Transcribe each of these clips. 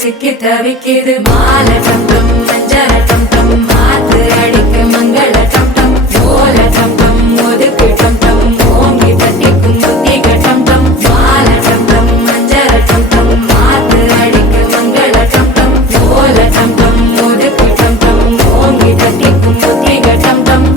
சிக்கி தவிக்கிது மாலை டம் டம் மஞ்சள டம் டம் மாத்து அடிக்க மங்கள டம் டம் ஓல டம் டம் ஒதுக்கு டம் டம் ஓங்கி தட்டிக்கும் புத்திக டம் டம் மாலை டம் டம் மஞ்சள டம் டம் மாத்து அடிக்க மங்கள டம் டம் ஓல டம் டம் ஒதுக்கு டம் டம் ஓங்கி தட்டிக்கும் புத்திக டம் டம்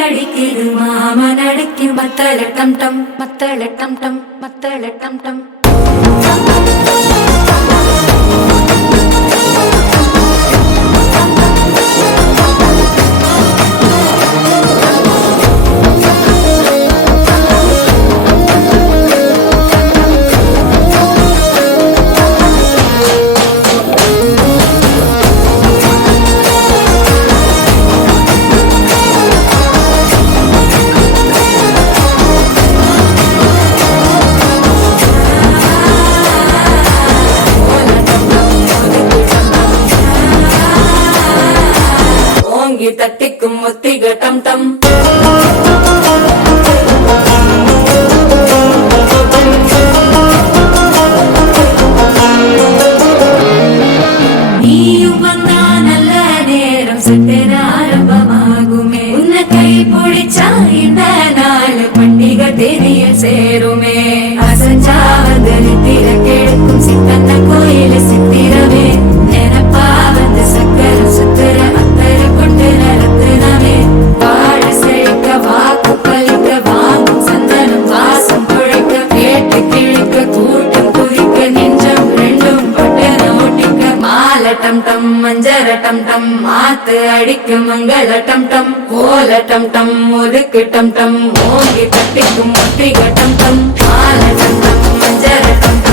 அடிக்குது மாமன் அடிக்கு மத்தள டம் டம் மத்தள டம் டம் மத்தள டம் டம் தட்டிக்கும் முத்திக டம் டம் நீயும் வந்தா நல்ல நேரம் சட்டென ஆரம்பமாகுமே உன்னை கை பிடிச்சா இந்த நாள் பண்டிகை தேதியில் சேருமே அசஞ்சா வந்து நித்திர கெடுக்கும் சித்தன்ன கோயில சித்திரமே நினப்பா வந்து சக்கர சுத்திர அத்தர கொண்டு நடத்துனவே வாழ செழிக்க வாக்கு பலிக்க வாங்கும் சந்தனம் வாசம் குழைக்க கேட்டு கிழிக்க கூட்டம் குதிக்க நெஞ்சம் ரெண்டும் பட்டன ஒட்டிக்க மாலை டம் டம் மஞ்சர டம் டம் மாத்து அடிக்க மங்கள டம் டம் ஓல டம் டம் ஒதுக்கு டம் டம் ஓங்கி தட்டிக்கும் முத்திக டம் டம் மாலை டம் டம் மஞ்சர டம்